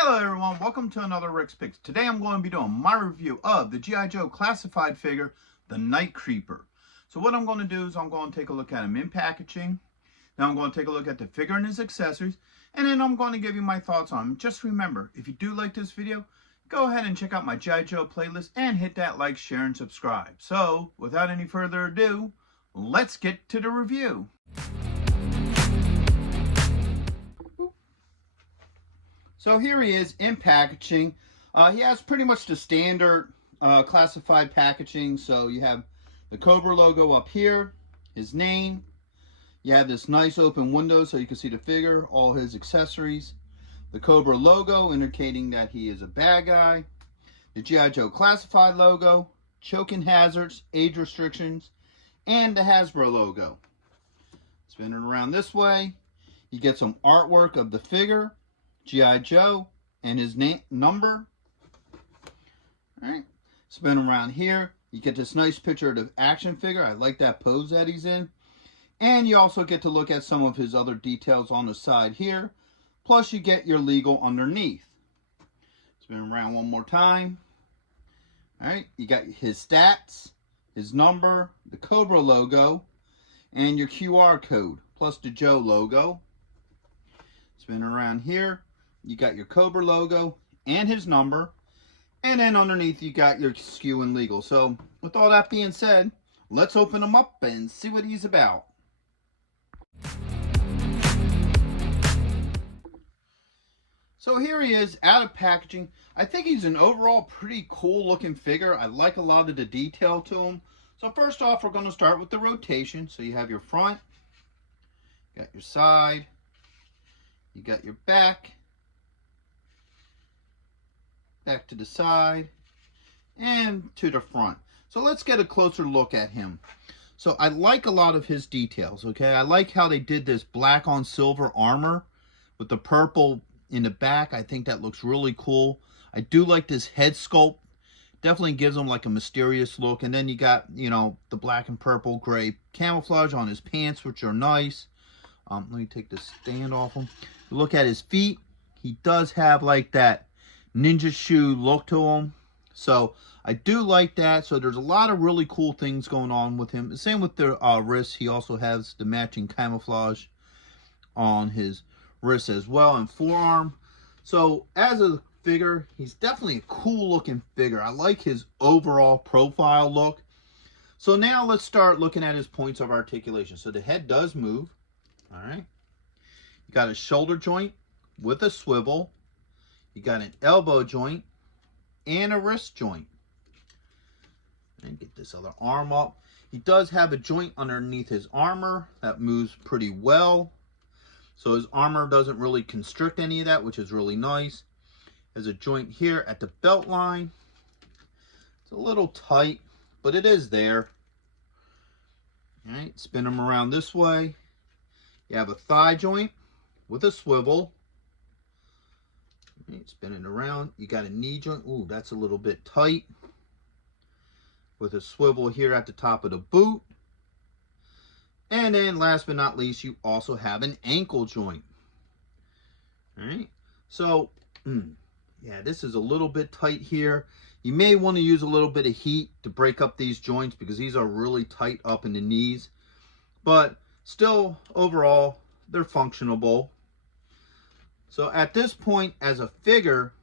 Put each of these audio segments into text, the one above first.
Hello everyone, welcome to another Rick's Picks. Today I'm going to be doing my review of the G.I. Joe classified figure, the Night Creeper. So what I'm going to do is I'm going to take a look at him in packaging. Now I'm going to take a look at the figure and his accessories. And then I'm going to give you my thoughts on him. Just remember, if you do like this video, go ahead and check out my G.I. Joe playlist and hit that like, share, and subscribe. So without any further ado, let's get to the review. So here he is in packaging. He has pretty much the standard classified packaging. So you have the Cobra logo up here, his name. You have this nice open window so you can see the figure, all his accessories. The Cobra logo indicating that he is a bad guy. The G.I. Joe classified logo, choking hazards, age restrictions, and the Hasbro logo. Spin it around this way. You get some artwork of the figure, G.I. Joe, and his name, number. All right, spin around here. You get this nice picture of the action figure. I like that pose that he's in. And you also get to look at some of his other details on the side here. Plus you get your legal underneath. Spin around one more time. All right, you got his stats, his number, the Cobra logo, and your QR code, plus the Joe logo. Spin around here. You got your Cobra logo and his number. And then underneath you got your SKU and legal. So with all that being said, let's open him up and see what he's about. So here he is out of packaging. I think he's an overall pretty cool looking figure. I like a lot of the detail to him. So first off, we're going to start with the rotation. So you have your front, you got your side, you got your back to the side, and to the front. So let's get a closer look at him. So I like a lot of his details, okay? I like how they did this black on silver armor with the purple in the back. I think that looks really cool. I do like this head sculpt. Definitely gives him like a mysterious look. And then you got, you know, the black and purple gray camouflage on his pants, which are nice. Let me take the stand off him. You look at his feet. He does have like that ninja shoe look to him. So I do like that. So there's a lot of really cool things going on with him. Same with the wrists. He also has the matching camouflage on his wrist as well, and forearm. So as a figure, he's definitely a cool looking figure. I like his overall profile look. So now let's start looking at his points of articulation. So the head does move. All right. You got a shoulder joint with a swivel. You got an elbow joint and a wrist joint. And get this other arm up. He does have a joint underneath his armor that moves pretty well. So his armor doesn't really constrict any of that, which is really nice. There's a joint here at the belt line. It's a little tight, but it is there. All right, spin him around this way. You have a thigh joint with a swivel. Right, spin it around. You got a knee joint. Ooh, that's a little bit tight. With a swivel here at the top of the boot. And then last but not least, you also have an ankle joint. All right. So, yeah, this is a little bit tight here. You may want to use a little bit of heat to break up these joints because these are really tight up in the knees. But still, overall, they're functionable. So at this point, as a figure,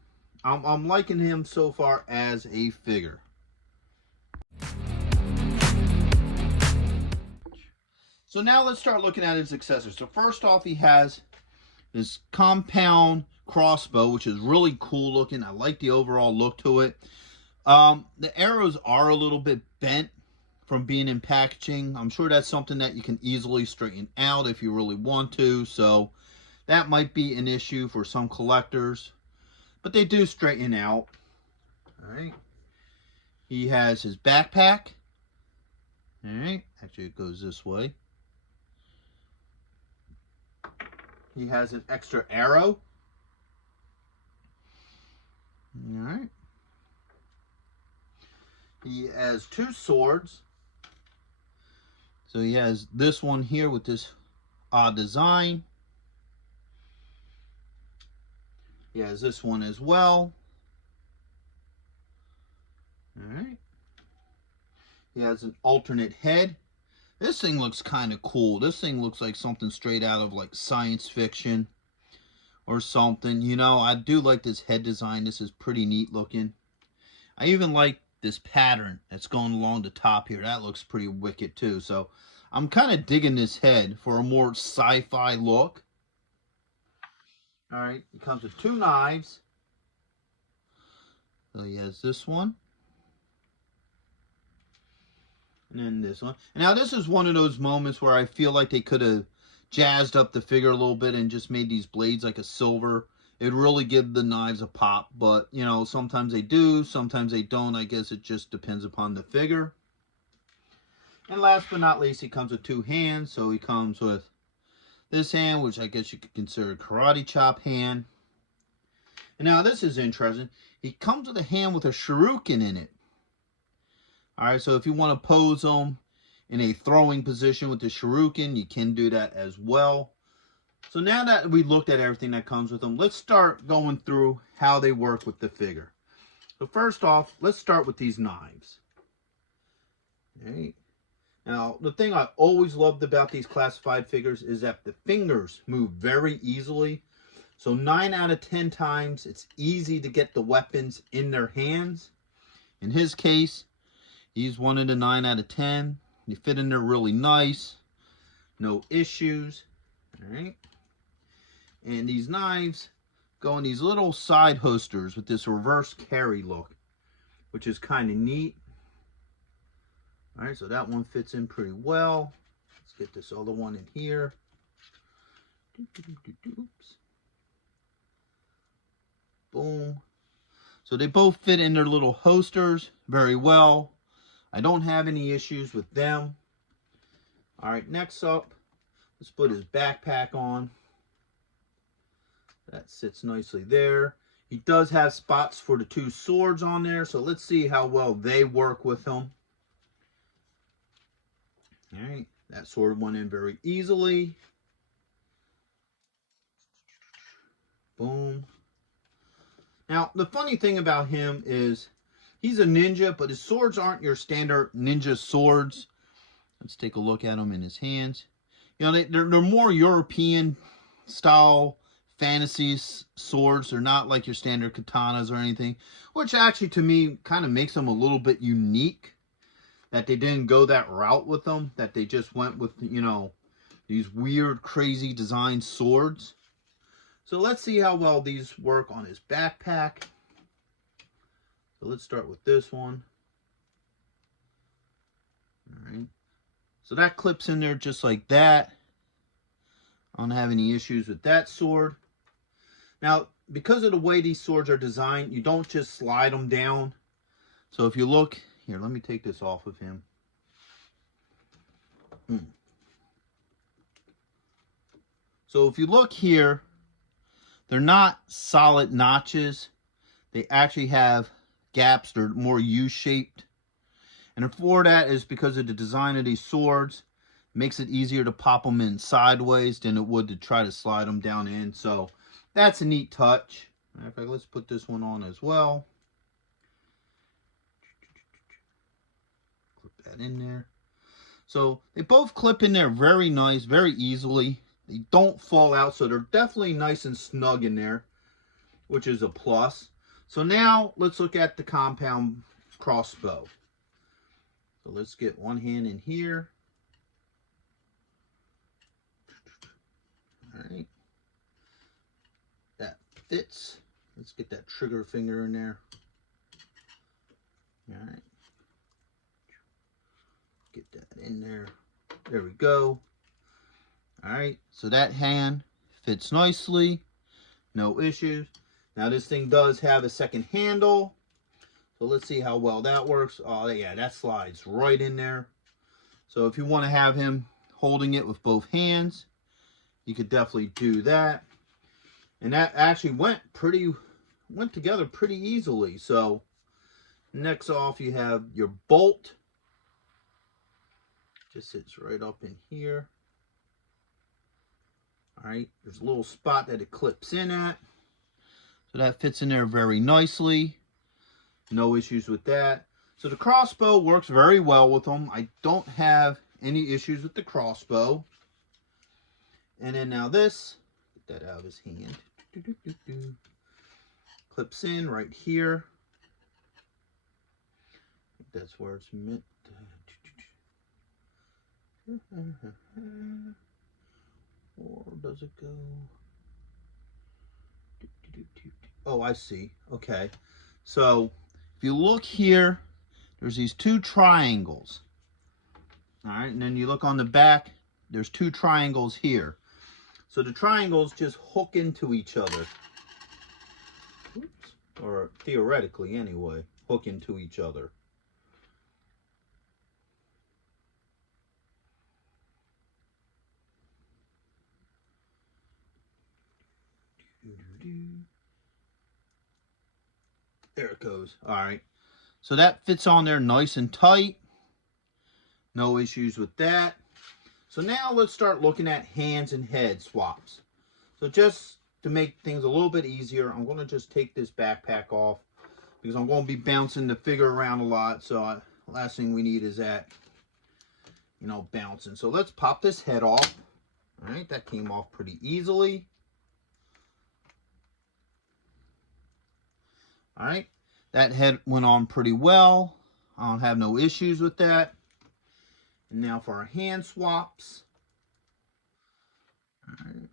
I'm liking him so far as a figure. So now let's start looking at his accessories. So first off, he has this compound crossbow, which is really cool looking. I like the overall look to it. The arrows are a little bit bent from being in packaging. I'm sure that's something that you can easily straighten out if you really want to. So that might be an issue for some collectors, but they do straighten out. All right. He has his backpack. All right. Actually, it goes this way. He has an extra arrow. All right. He has two swords. So he has this one here with this design. He has this one as well. All right. He has an alternate head. This thing looks kind of cool. This thing looks like something straight out of like science fiction or something. You know, I do like this head design. This is pretty neat looking. I even like this pattern that's going along the top here. That looks pretty wicked too. So I'm kind of digging this head for a more sci-fi look. All right, it comes with 2 knives. So he has this one. And then this one. And now this is one of those moments where I feel like they could have jazzed up the figure a little bit and just made these blades like a silver. It'd really give the knives a pop. But, you know, sometimes they do, sometimes they don't. I guess it just depends upon the figure. And last but not least, he comes with 2 hands. So he comes with this hand, which I guess you could consider a karate chop hand. And now this is interesting. He comes with a hand with a shuriken in it. Alright, so if you want to pose them in a throwing position with the shuriken, you can do that as well. So now that we looked at everything that comes with them, let's start going through how they work with the figure. So first off, let's start with these knives. Okay. Now, the thing I always loved about these classified figures is that the fingers move very easily. So 9 out of 10 times, it's easy to get the weapons in their hands. In his case, he's 1 of the 9 out of 10. They fit in there really nice. No issues. All right. And these knives go in these little side holsters with this reverse carry look, which is kind of neat. All right, so that one fits in pretty well. Let's get this other one in here. Oops. Boom. So they both fit in their little holsters very well. I don't have any issues with them. All right, next up, let's put his backpack on. That sits nicely there. He does have spots for the 2 swords on there, so let's see how well they work with him. All right, that sword went in very easily. Boom. Now, the funny thing about him is he's a ninja, but his swords aren't your standard ninja swords. Let's take a look at them in his hands. You know, they're more European style fantasy swords. They're not like your standard katanas or anything, which actually to me kind of makes them a little bit unique. That they didn't go that route with them, that they just went with, you know, these weird, crazy design swords. So let's see how well these work on his backpack. So let's start with this one. All right. So that clips in there just like that. I don't have any issues with that sword. Now, because of the way these swords are designed, you don't just slide them down. So if you look, here, let me take this off of him. So if you look here, they're not solid notches. They actually have gaps. They're more U-shaped. And for that is because of the design of these swords. It makes it easier to pop them in sideways than it would to try to slide them down in. So that's a neat touch. Matter of fact, let's put this one on as well. Clip that in there. So they both clip in there very nice, very easily. They don't fall out, so they're definitely nice and snug in there, which is a plus. So now let's look at the compound crossbow. So let's get one hand in here. All right. That fits. Let's get that trigger finger in there. All right. Get that in there. There we go. All right. So that hand fits nicely. No issues. Now this thing does have a second handle. So let's see how well that works. Oh yeah, that slides right in there. So if you want to have him holding it with both hands, you could definitely do that. And that actually went together pretty easily. So next off you have your bolt. Just sits right up in here. All right, there's a little spot that it clips in at. So that fits in there very nicely. No issues with that. So the crossbow works very well with them. I don't have any issues with the crossbow. And then now this, get that out of his hand. Clips in right here. That's where it's meant to. Or does it go? Oh, I see. Okay. So if you look here, there's these two triangles. All right, and then you look on the back, there's two triangles here. So the triangles just hook into each other. Oops. Or theoretically anyway, hook into each other. There it goes. All right. So that fits on there nice and tight. No issues with that. So now let's start looking at hands and head swaps. So just to make things a little bit easier, I'm going to just take this backpack off because I'm going to be bouncing the figure around a lot. So last thing we need is that, you know, bouncing. So let's pop this head off. All right, that came off pretty easily. All right, that head went on pretty well. I don't have no issues with that. And now for our hand swaps. All right.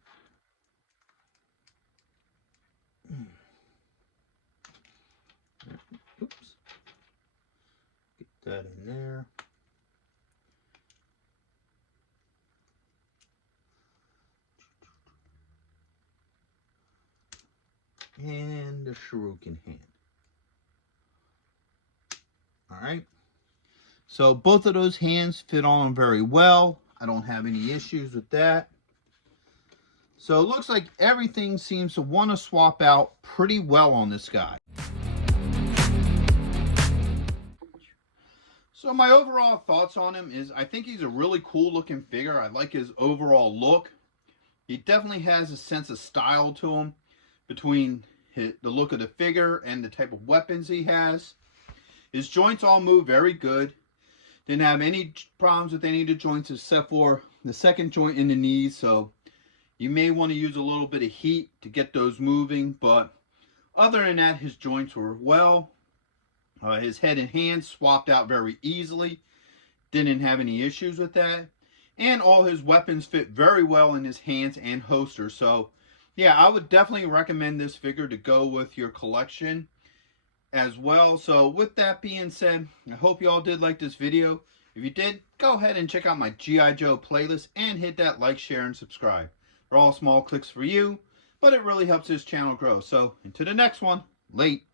Oops. Get that in there. And the shuriken hand. All right. So both of those hands fit on very well. I don't have any issues with that. So it looks like everything seems to want to swap out pretty well on this guy. So my overall thoughts on him is I think he's a really cool looking figure. I like his overall look. He definitely has a sense of style to him between the look of the figure and the type of weapons he has. His joints all move very good. Didn't have any problems with any of the joints except for the second joint in the knees. So you may want to use a little bit of heat to get those moving. But other than that, his joints were well. His head and hands swapped out very easily. Didn't have any issues with that. And all his weapons fit very well in his hands and holster. So yeah, I would definitely recommend this figure to go with your collection as well. So with that being said, I hope you all did like this video. If you did, go ahead and check out my G.I. Joe playlist and hit that like, share, and subscribe. They're all small clicks for you, but it really helps this channel grow. So until the next one, late.